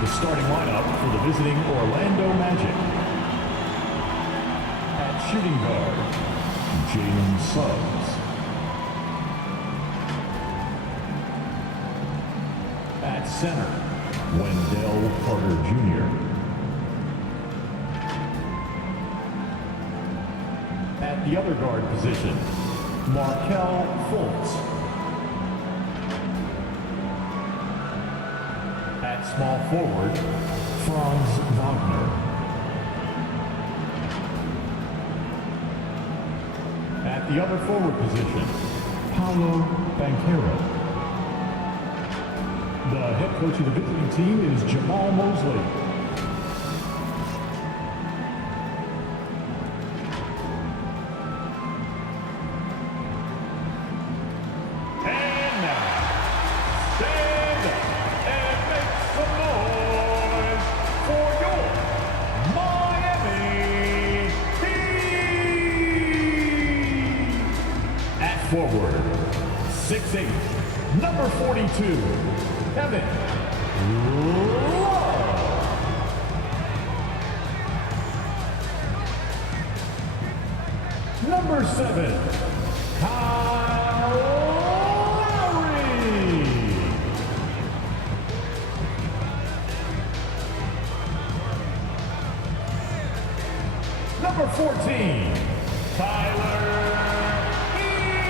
The starting lineup for the visiting Orlando Magic. At shooting guard, Jalen Suggs. At center, Wendell Carter Jr. At the other guard position, Markelle Fultz. At small forward, Franz Wagner. At the other forward position, Paolo Banchero. The head coach of the visiting team is Jamal Mosley. And now, stand up and make some noise for your Miami Heat. At forward, 6'8", number 42. Kevin Love. Number 7, Kyle Lowry. Number 14, Tyler Hero.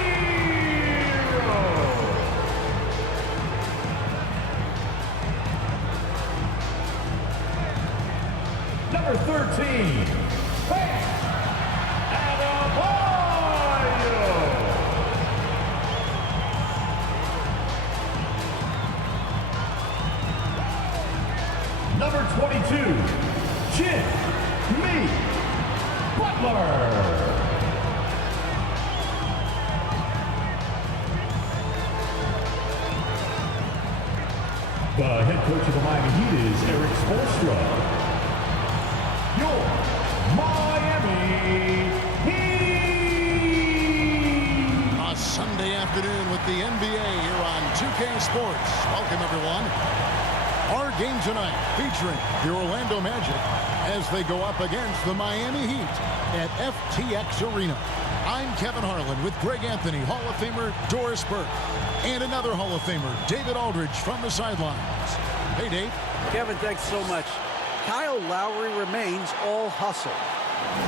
Number 13, Bam Adebayo. Number 22, Jimmy Butler. The head coach of the Miami Heat is Eric Spoelstra. Your Miami Heat. A Sunday afternoon with the NBA here on 2K Sports. Welcome, everyone. Our game tonight featuring the Orlando Magic as they go up against the Miami Heat at FTX Arena. I'm Kevin Harlan with Greg Anthony, Hall of Famer Doris Burke, and another Hall of Famer, David Aldridge, from the sidelines. Hey, Dave. Kevin, thanks so much. Kyle Lowry remains all hustle.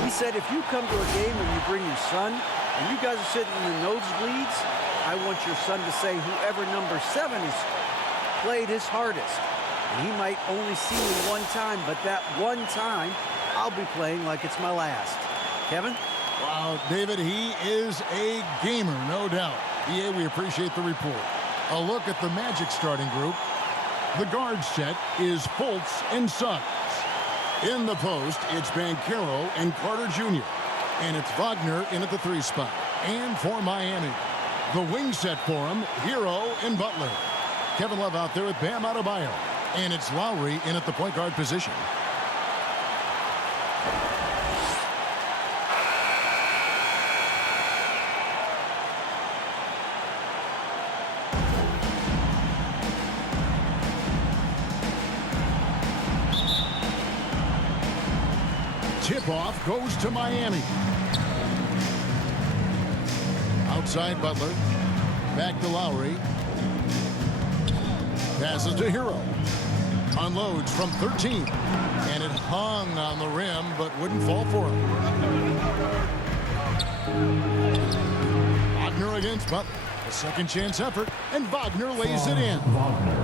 He said if you come to a game and you bring your son and you guys are sitting in the nosebleeds, I want your son to say whoever number 7 has played his hardest. And he might only see me one time, but that one time I'll be playing like it's my last. Kevin? Wow, David, he is a gamer, no doubt. EA, we appreciate the report. A look at the Magic starting group. The guard set is Fultz and Suggs. In the post, it's Banchero and Carter Jr. And it's Wagner in at the 3 spot. And for Miami, the wing set for him, Hero and Butler. Kevin Love out there with Bam Adebayo. And it's Lowry in at the point guard position. Tip-off goes to Miami. Outside Butler. Back to Lowry. Passes to Hero. Unloads from 13. And it hung on the rim, but wouldn't fall for him. Wagner against Butler. A second chance effort, and Wagner lays it in.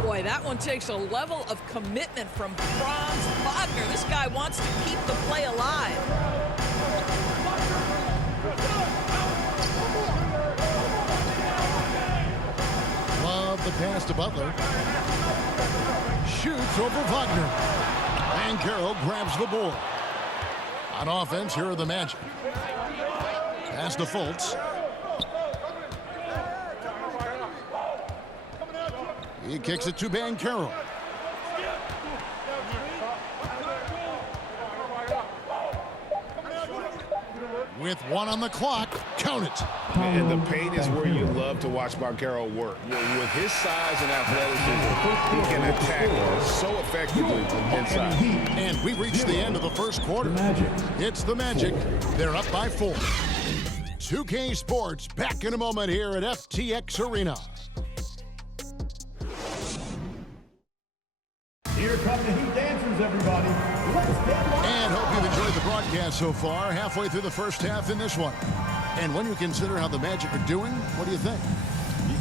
Boy, that one takes a level of commitment from Franz Wagner. This guy wants to keep the play alive. Love the pass to Butler. Shoots over Wagner. And Carroll grabs the board. On offense, here are the Magic. Pass to Fultz. He kicks it to Banchero. With 1 on the clock, count it. And the paint is where you love to watch Banchero work. With his size and athleticism, he can attack so effectively. effectively inside. And we reached the end of the first quarter. It's the Magic. They're up by 4. 2K Sports back in a moment here at FTX Arena. Here come the Heat dancers, everybody. Let's get live. And hope you've enjoyed the broadcast so far. Halfway through the first half in this one. And when you consider how the Magic are doing, what do you think?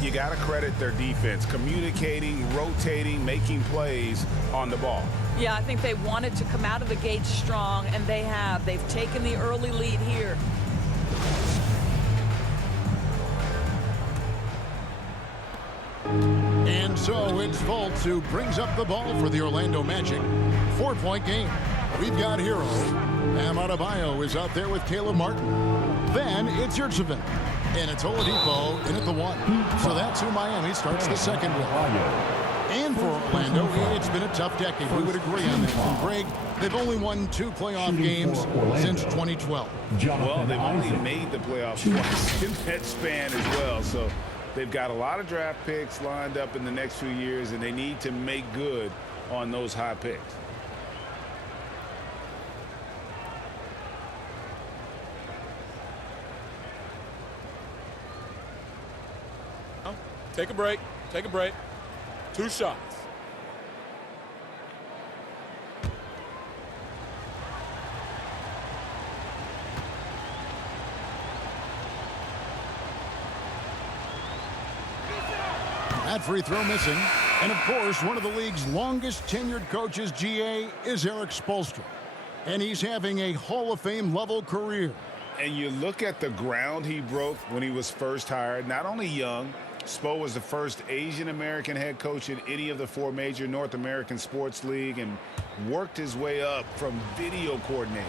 You got to credit their defense, communicating, rotating, making plays on the ball. Yeah, I think they wanted to come out of the gate strong, and they have. They've taken the early lead here. And so it's Fultz who brings up the ball for the Orlando Magic. 4-point game. We've got Hero. Bam Adebayo is out there with Caleb Martin. Then it's Yurtseven. And it's Oladipo in at the 1. So that's who Miami starts the second with. And for Orlando, it's been a tough decade. We would agree on that. And Greg, they've only won 2 playoff games since 2012. Well, they've only made the playoffs twice in that span as well. So they've got a lot of draft picks lined up in the next few years, and they need to make good on those high picks. Take a break. Take a break. 2 shots. That free throw missing. And, of course, one of the league's longest tenured coaches, GA, is Eric Spoelstra. And he's having a Hall of Fame level career. And you look at the ground he broke when he was first hired. Not only young, Spo was the first Asian-American head coach in any of the 4 major North American sports league and worked his way up from video coordinator.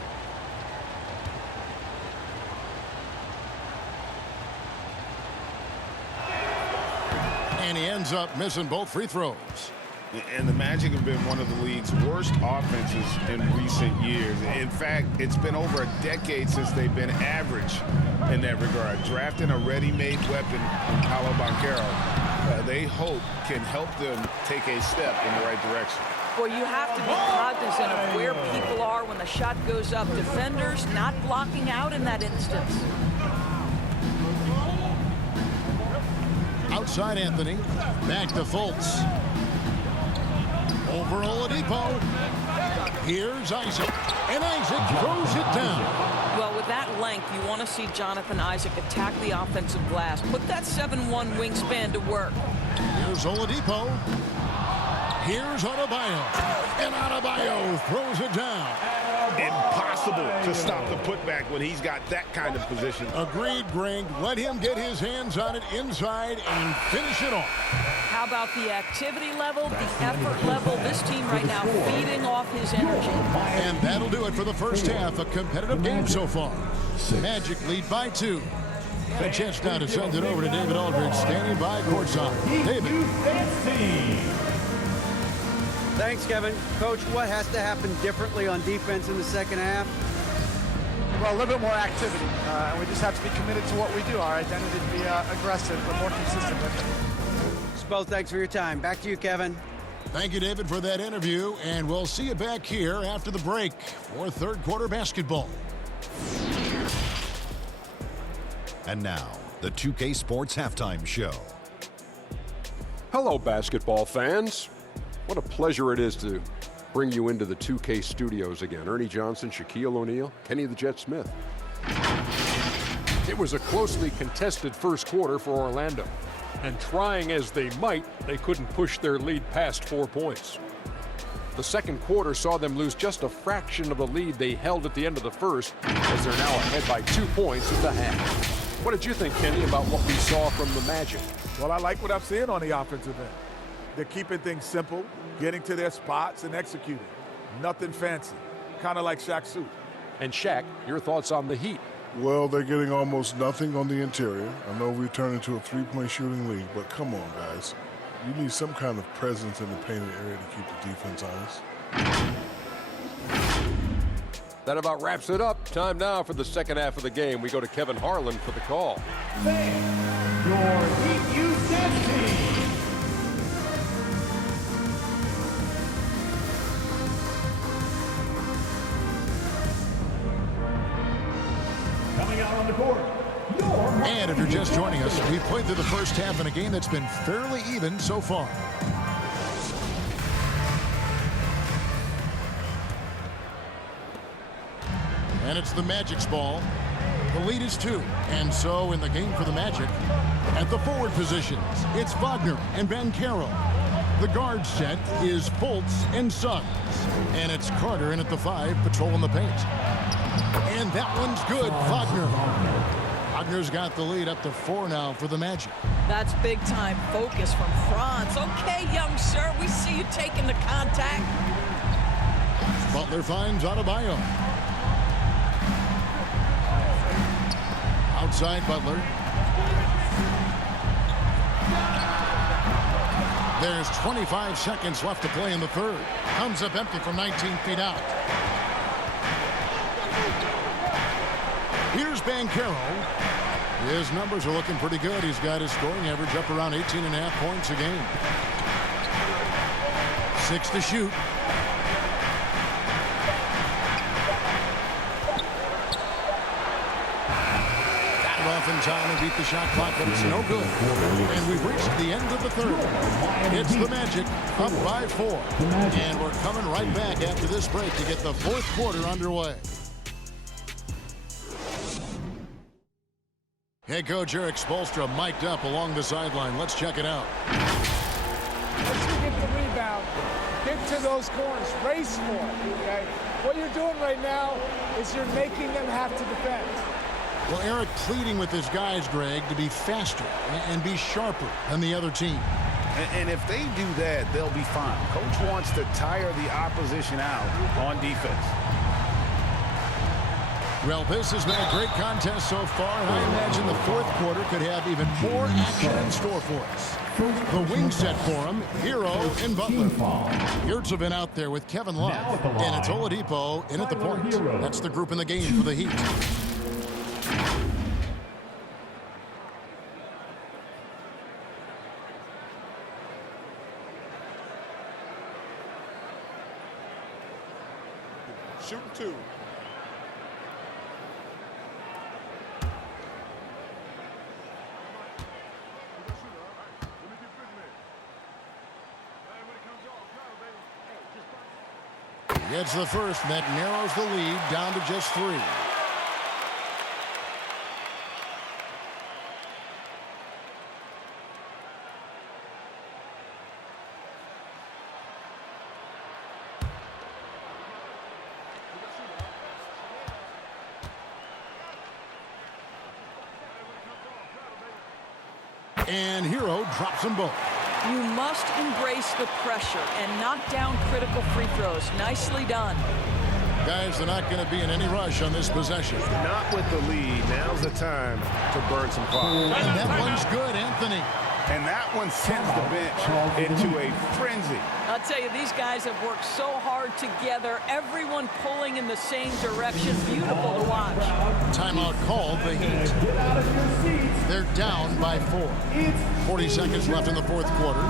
And he ends up missing both free throws. And the Magic have been one of the league's worst offenses in recent years. In fact, it's been over a decade since they've been average in that regard. Drafting a ready-made weapon in Paolo Banchero, they hope can help them take a step in the right direction. Well, you have to be cognizant of where people are when the shot goes up. Defenders not blocking out in that instance. Outside Anthony. Back to Fultz. Over Oladipo. Here's Isaac. And Isaac throws it down. Well, with that length, you want to see Jonathan Isaac attack the offensive glass. Put that 7'1" wingspan to work. Here's Oladipo. Here's Adebayo. And Adebayo throws it down. Impossible to stop the putback when he's got that kind of position. Agreed, Greg. Let him get his hands on it inside and finish it off. How about the activity level, the effort level? This team right now feeding off his energy. And that'll do it for the first half. A competitive game so far. Magic lead by 2. A chance now to send it over to David Aldridge, standing by courtside. David. Thanks, Kevin. Coach, what has to happen differently on defense in the second half? Well, a little bit more activity. And we just have to be committed to what we do. Our identity to be aggressive, but more consistent with it. Spell, thanks for your time. Back to you, Kevin. Thank you, David, for that interview. And we'll see you back here after the break for third quarter basketball. And now, the 2K Sports Halftime Show. Hello, basketball fans. What a pleasure it is to bring you into the 2K studios again. Ernie Johnson, Shaquille O'Neal, Kenny the Jet Smith. It was a closely contested first quarter for Orlando. And trying as they might, they couldn't push their lead past 4 points. The second quarter saw them lose just a fraction of the lead they held at the end of the first, as they're now ahead by 2 points at the half. What did you think, Kenny, about what we saw from the Magic? Well, I like what I'm seeing on the offensive end. They're keeping things simple, getting to their spots and executing. Nothing fancy, kind of like Shaq's suit. And Shaq, your thoughts on the Heat? Well, they're getting almost nothing on the interior. I know we've turned into a 3-point shooting league, but come on, guys. You need some kind of presence in the painted area to keep the defense honest. That about wraps it up. Time now for the second half of the game. We go to Kevin Harlan for the call. Your Heat Youth Dance Team. on the court, your And if you're just joining us, we've played through the first half in a game that's been fairly even so far. And it's the Magic's ball. The lead is 2. And so in the game for the Magic, at the forward positions, it's Wagner and Banchero. The guard set is Fultz and Suggs. And it's Carter in at the 5, patrolling the paint. And that one's good, Wagner. Wagner's got the lead up to 4 now for the Magic. That's big-time focus from Franz. Okay, young sir, we see you taking the contact. Butler finds Adebayo. Outside Butler. There's 25 seconds left to play in the third. Comes up empty from 19 feet out. Here's Banchero. His numbers are looking pretty good. He's got his scoring average up around 18.5 points a game. 6 to shoot. Got it off in time and beat the shot clock, but it's no good. And we've reached the end of the third. It's the Magic up by 4. And we're coming right back after this break to get the fourth quarter underway. Head coach Eric Spoelstra mic'd up along the sideline. Let's check it out. Once you get the rebound, get to those corners, race for it. Okay? What you're doing right now is you're making them have to defend. Well, Eric pleading with his guys, Greg, to be faster and be sharper than the other team. And if they do that, they'll be fine. Coach wants to tire the opposition out on defense. Well, this has been a great contest so far, and I imagine the fourth quarter could have even more action in store for us. The wing set for him, Hero and Butler. Yurtseven been out there with Kevin Love, and it's Oladipo in at the point. That's the group in the game for the Heat. Shooting 2. Gets the first, and that narrows the lead down to just 3. And Hero drops them both. You must embrace the pressure and knock down critical free throws. Nicely done. Guys, they're not going to be in any rush on this possession. Not with the lead. Now's the time to burn some clock. And that one's good, Anthony. And that one sends the bench into a frenzy. I'll tell you, these guys have worked so hard together. Everyone pulling in the same direction. Beautiful to watch. Timeout called, the Heat. They're down by 4. 40 seconds left in the fourth quarter.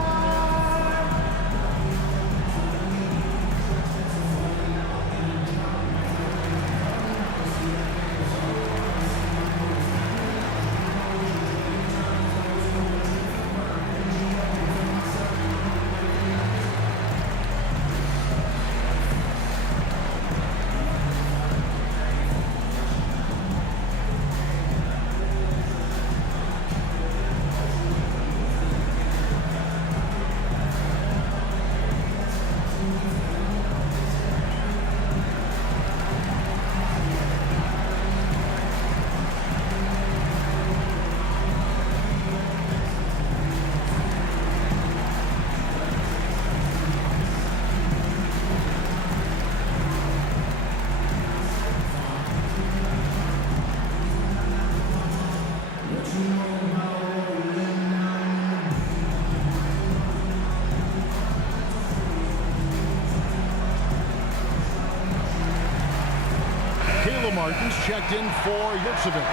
Martin's checked in for Yurtseven.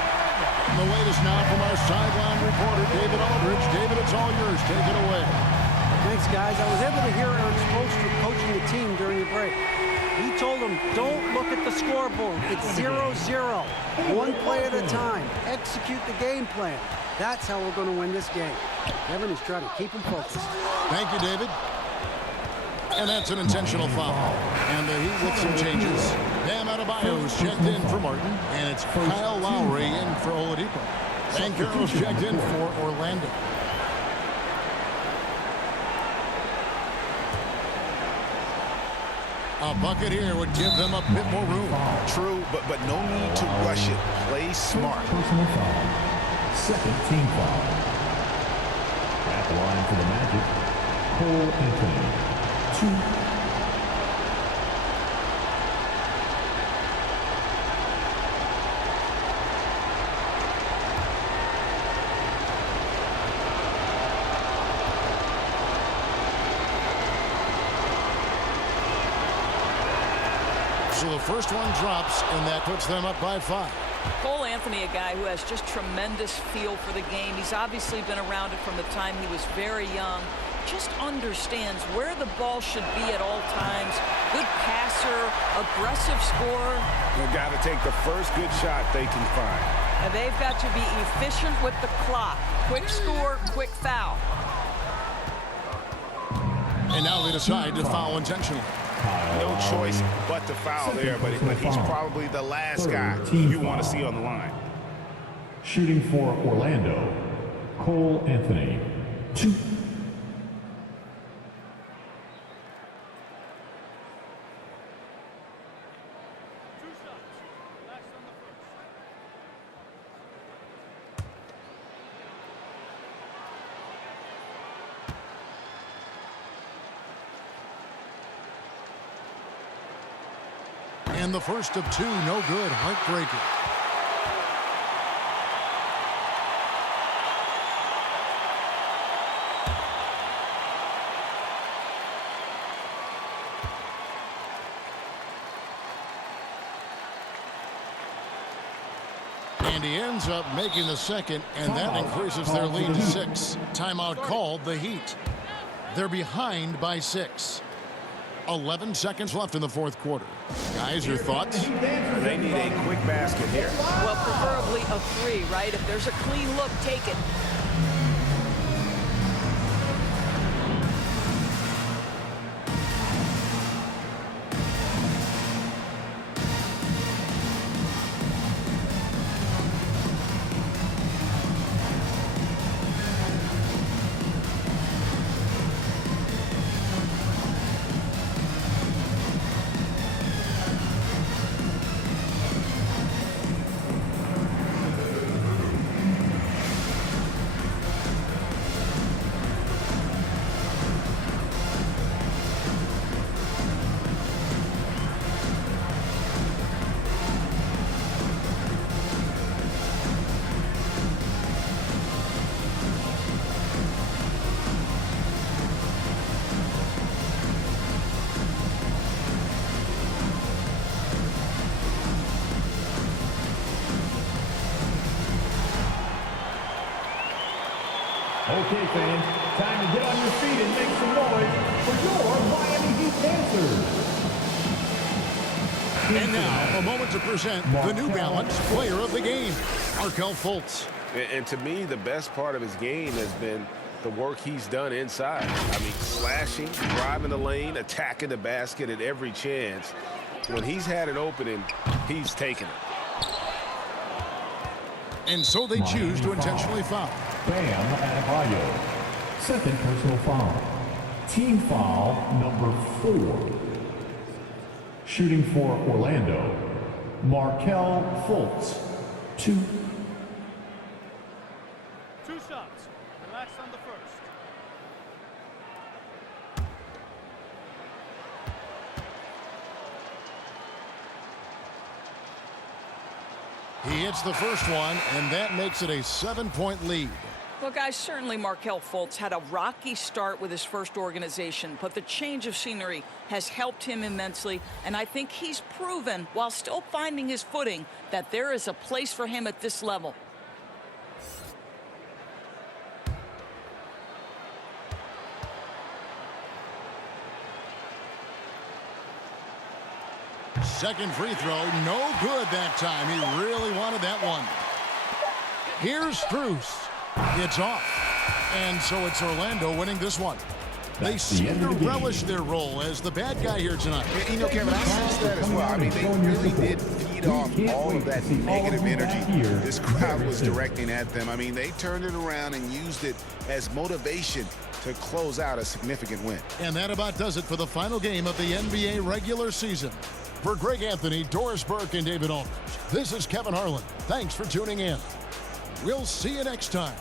The latest now from our sideline reporter, David Aldridge. David, it's all yours. Take it away. Thanks, guys. I was able to hear Eric Spoelstra coaching the team during the break. He told him, don't look at the scoreboard. It's 0-0. One play at a time. Execute the game plan. That's how we're going to win this game. Kevin is trying to keep him focused. Thank you, David. And that's an intentional foul. And the Heat with some changes. Bam Adebayo's checked in for Martin. And it's Kyle Lowry in for Oladipo. Banchero's checked in for Orlando. A bucket here would give them a bit more room. True, but no need to rush it. Play smart. Personal foul. Second team foul. At the line for the Magic, Cole Anthony. 2. So the first one drops, and that puts them up by 5. Cole Anthony, a guy who has just tremendous feel for the game. He's obviously been around it from the time he was very young. Just understands where the ball should be at all times. Good passer, aggressive scorer. They've got to take the first good shot they can find. And they've got to be efficient with the clock. Quick score, quick foul. And now they decide to foul intentionally. No choice but to foul there, but he's probably the last guy you want to see on the line. Shooting for Orlando, Cole Anthony. 2. And the first of 2, no good, heartbreaker. And he ends up making the second, and that increases their lead to 6. Timeout called the Heat. They're behind by 6. 11 seconds left in the fourth quarter. Guys, your thoughts? They need a quick basket here. Well, preferably a 3, right? If there's a clean look, take it. Okay, fans, time to get on your feet and make some noise for your Miami Heat dancers. And now, a moment to present the New Balance Player of the Game, Markelle Fultz. And to me, the best part of his game has been the work he's done inside. I mean, slashing, driving the lane, attacking the basket at every chance. When he's had an opening, he's taken it. And so they choose to intentionally foul. Bam Adebayo. Second personal foul. Team foul number 4. Shooting for Orlando, Markelle Fultz. 2. 2 shots. Relax on the first. He hits the first one, and that makes it a 7-point lead. Well, guys, certainly Markelle Fultz had a rocky start with his first organization, but the change of scenery has helped him immensely, and I think he's proven, while still finding his footing, that there is a place for him at this level. Second free throw, no good that time. He really wanted that one. Here's Strus. It's off. And so it's Orlando winning this one. They seem to relish their role as the bad guy here tonight. You know, Kevin, I sense that as well. I mean, they really did feed off all of that negative energy this crowd was directing at them. I mean, they turned it around and used it as motivation to close out a significant win. And that about does it for the final game of the NBA regular season. For Greg Anthony, Doris Burke, and David Aldridge, this is Kevin Harlan. Thanks for tuning in. We'll see you next time.